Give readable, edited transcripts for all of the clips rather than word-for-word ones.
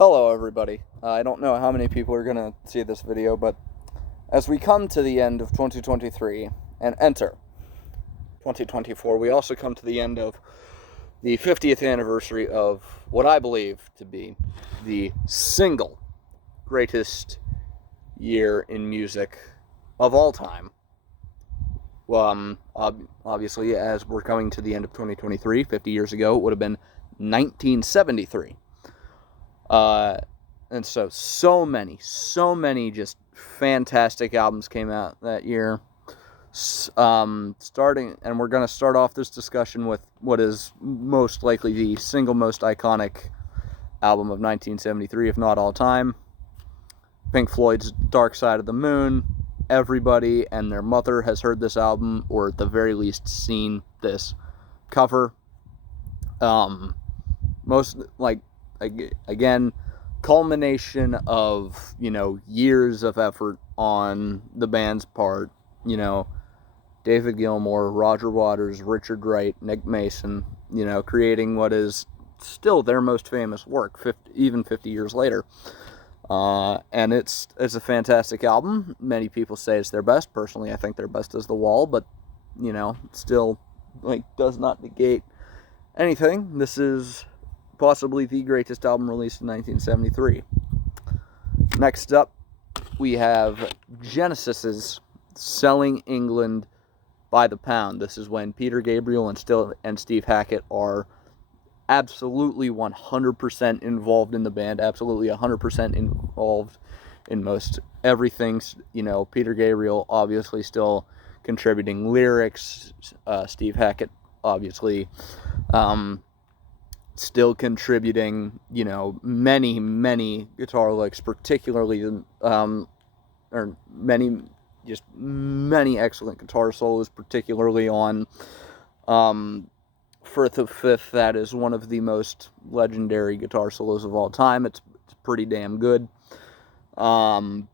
Hello everybody. I don't know how many people are going to see this video, but as we come to the end of 2023 and enter 2024, we also come to the end of the 50th anniversary of what I believe to be the single greatest year in music of all time. Obviously, as we're coming to the end of 2023, 50 years ago, it would have been 1973. And so many just fantastic albums came out that year. Starting, and we're going to start off this discussion with what is most likely the single most iconic album of 1973, if not all time. Pink Floyd's Dark Side of the Moon. Everybody and their mother has heard this album, or at the very least seen this cover. Again, culmination of, years of effort on the band's part. David Gilmour, Roger Waters, Richard Wright, Nick Mason, creating what is still their most famous work, even 50 years later. And it's a fantastic album. Many people say it's their best. Personally, I think their best is The Wall, but, still, does not negate anything. This is possibly the greatest album released in 1973. Next up, we have Genesis's Selling England by the Pound. This is when Peter Gabriel and Steve Hackett are absolutely 100% involved in the band, absolutely 100% involved in most everything. Peter Gabriel obviously still contributing lyrics, Steve Hackett obviously still contributing, many guitar licks, particularly, or many excellent guitar solos, particularly on Firth of Fifth. That is one of the most legendary guitar solos of all time. It's pretty damn good. And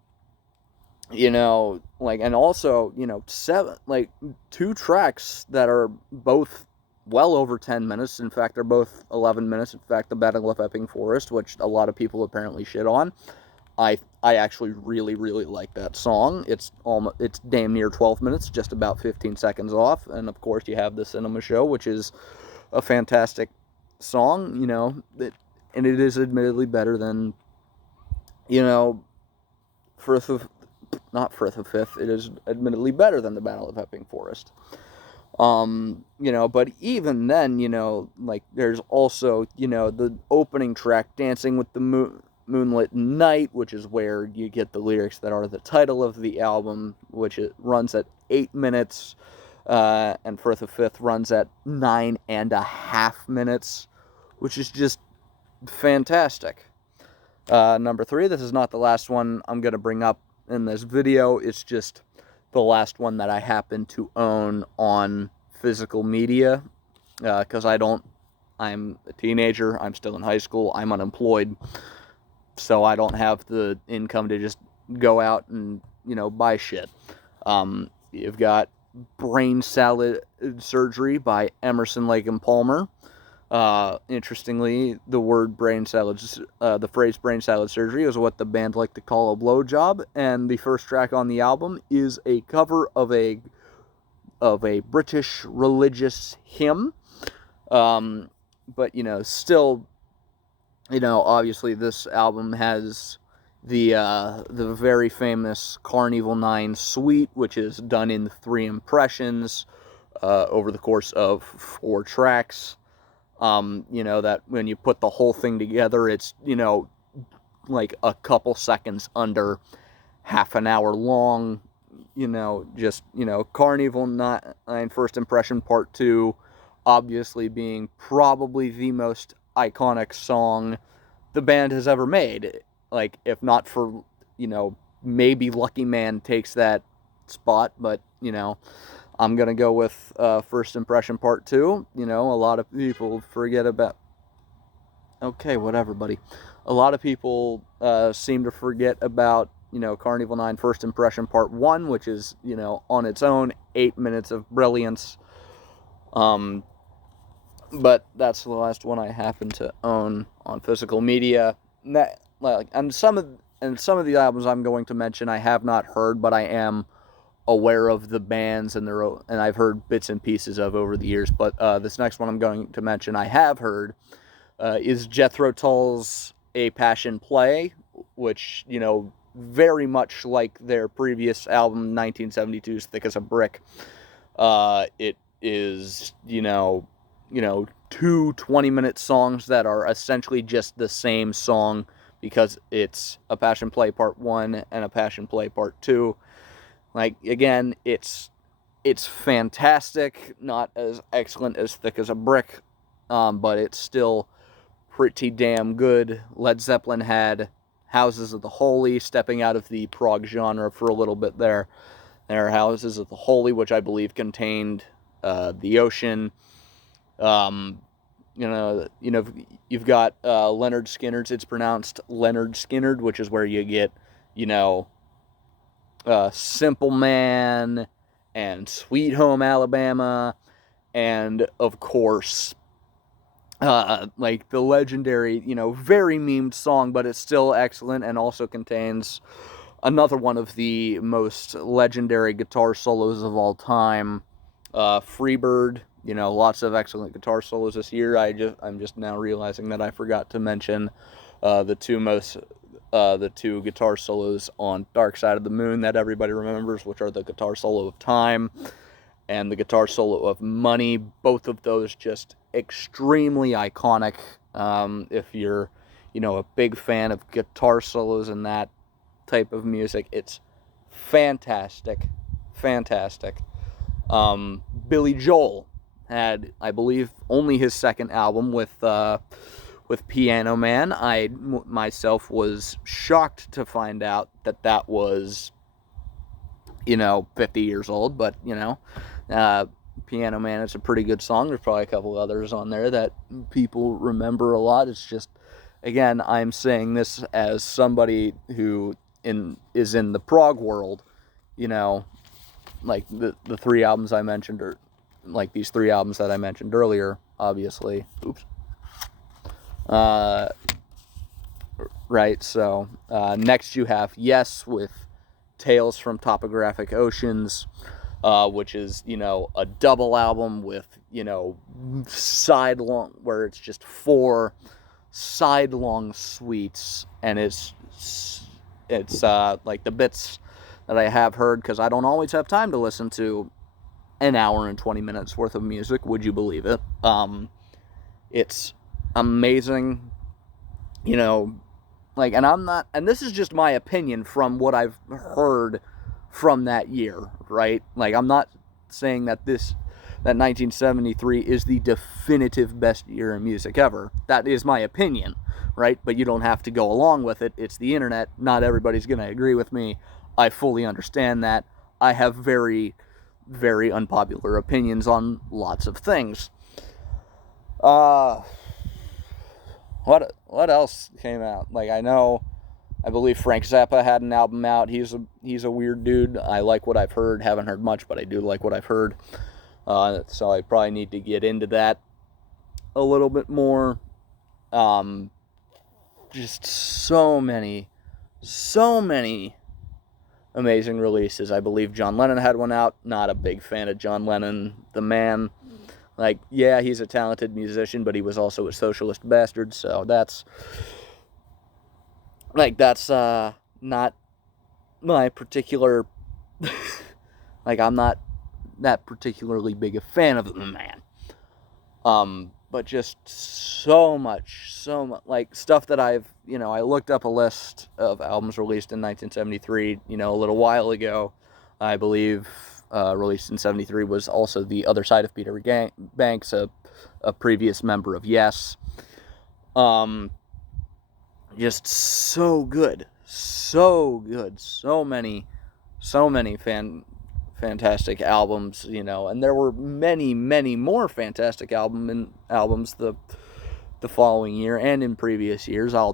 also, two tracks that are both well over 10 minutes. In fact, they're both 11 minutes. In fact, The Battle of Epping Forest, which a lot of people apparently shit on, I actually really, really like that song. It's damn near 12 minutes, just about 15 seconds off. And of course, you have The Cinema Show, which is a fantastic song, and it is admittedly better than, not Firth of Fifth. It is admittedly better than The Battle of Epping Forest. But even then, there's also, the opening track, Dancing with the Moonlit Night, which is where you get the lyrics that are the title of the album, which it runs at 8 minutes, and Firth of Fifth runs at 9.5 minutes, which is just fantastic. Number 3, this is not the last one I'm going to bring up in this video. It's just the last one that I happen to own on physical media, because I'm a teenager, I'm still in high school, I'm unemployed, so I don't have the income to just go out and, buy shit. You've got Brain Salad Surgery by Emerson, Lake and Palmer. Interestingly, the phrase brain salad surgery is what the band like to call a blowjob, and the first track on the album is a cover of a British religious hymn. But still, obviously this album has the very famous Carnival 9 suite, which is done in 3 impressions over the course of 4 tracks. That when you put the whole thing together, it's, a couple seconds under half an hour long. Carnival 9 First Impression Part 2, obviously being probably the most iconic song the band has ever made. If not for, maybe Lucky Man takes that spot, but, I'm going to go with First Impression Part 2. A lot of people forget about... Okay, whatever, buddy. A lot of people seem to forget about, Carnival 9 First Impression Part 1, which is, on its own 8 minutes of brilliance. But that's the last one I happen to own on physical media. and some of the albums I'm going to mention I have not heard, but I am aware of the bands and I've heard bits and pieces of over the years. But this next one I'm going to mention I have heard is Jethro Tull's "A Passion Play," which, very much like their previous album 1972's "Thick as a Brick." It is, two 20-minute songs that are essentially just the same song, because it's a Passion Play Part 1 and a Passion Play Part 2. Again, it's fantastic, not as excellent as Thick as a Brick, but it's still pretty damn good. Led Zeppelin had Houses of the Holy, stepping out of the prog genre for a little bit there. There are Houses of the Holy, which I believe contained The Ocean. You've got Leonard Skinner's. It's pronounced Leonard Skinnerd, which is where you get, Simple Man and Sweet Home Alabama, and of course, the legendary, very memed song, but it's still excellent and also contains another one of the most legendary guitar solos of all time, Freebird. Lots of excellent guitar solos this year. I'm just now realizing that I forgot to mention the two guitar solos on Dark Side of the Moon that everybody remembers, which are the guitar solo of Time and the guitar solo of Money. Both of those just extremely iconic. If you're, a big fan of guitar solos and that type of music, it's fantastic. Billy Joel had, I believe, only his second album with Piano Man. I myself was shocked to find out that was, 50 years old, but, Piano Man is a pretty good song. There's probably a couple others on there that people remember a lot. It's just, again, I'm saying this as somebody who is in the prog world, like the three albums I mentioned, or like these three albums that I mentioned earlier, obviously. Oops. Right, so next you have Yes with Tales from Topographic Oceans, which is, a double album with, side-long, where it's just 4 side-long suites, and it's like the bits that I have heard, because I don't always have time to listen to an hour and 20 minutes worth of music, would you believe it? It's amazing, and this is just my opinion from what I've heard from that year, right? I'm not saying that 1973 is the definitive best year in music ever. That is my opinion, right? But you don't have to go along with it. It's the internet. Not everybody's going to agree with me. I fully understand that. I have very, very unpopular opinions on lots of things. What else came out? I believe Frank Zappa had an album out. He's a weird dude. I like what I've heard. Haven't heard much, but I do like what I've heard. So I probably need to get into that a little bit more. Just so many amazing releases. I believe John Lennon had one out. Not a big fan of John Lennon, the man. Yeah, he's a talented musician, but he was also a socialist bastard, so that's not my particular, I'm not that particularly big a fan of the man. But just so much, stuff that I looked up a list of albums released in 1973, a little while ago. I believe released in 73 was also The Other Side of Peter Banks, a previous member of Yes. Just so good, so many fantastic albums, and there were many more fantastic albums the following year and in previous years. I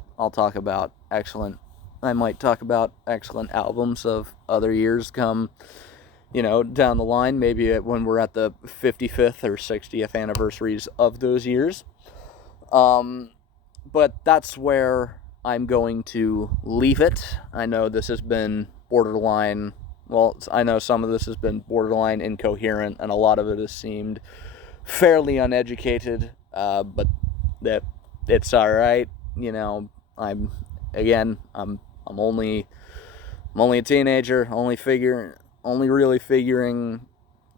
might talk about excellent albums of other years come, down the line, maybe when we're at the 55th or 60th anniversaries of those years. But that's where I'm going to leave it. I know this has been borderline, well, I know some of this has been borderline incoherent, and a lot of it has seemed fairly uneducated, but that it's all right. You know, I'm only a teenager, only really figuring,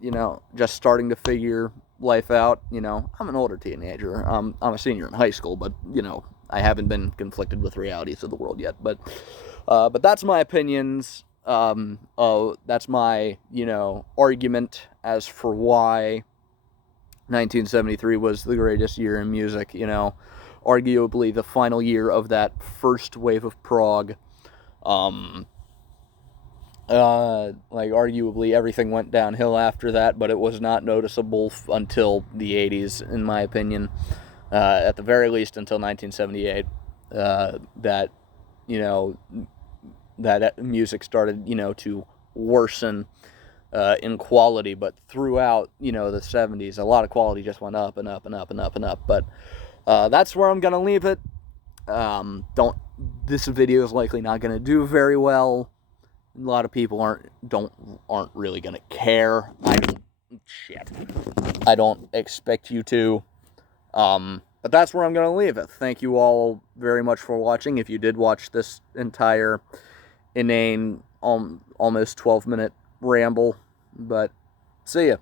you know, just starting to figure life out. You know, I'm an older teenager. I'm a senior in high school, but you know, I haven't been conflicted with realities of the world yet. But that's my opinions. That's my, you know, argument as for why 1973 was the greatest year in music. You know, arguably the final year of that first wave of prog. Like arguably everything went downhill after that, but it was not noticeable until the 80s, in my opinion. At the very least until 1978, that, you know, that music started, you know, to worsen in quality. But throughout, you know, the 70s, a lot of quality just went up and up and up and up and up. But that's where I'm gonna leave it. This video is likely not gonna do very well. A lot of people aren't really gonna care. I don't expect you to. But that's where I'm gonna leave it. Thank you all very much for watching. If you did watch this entire inane, almost 12-minute ramble, but see ya.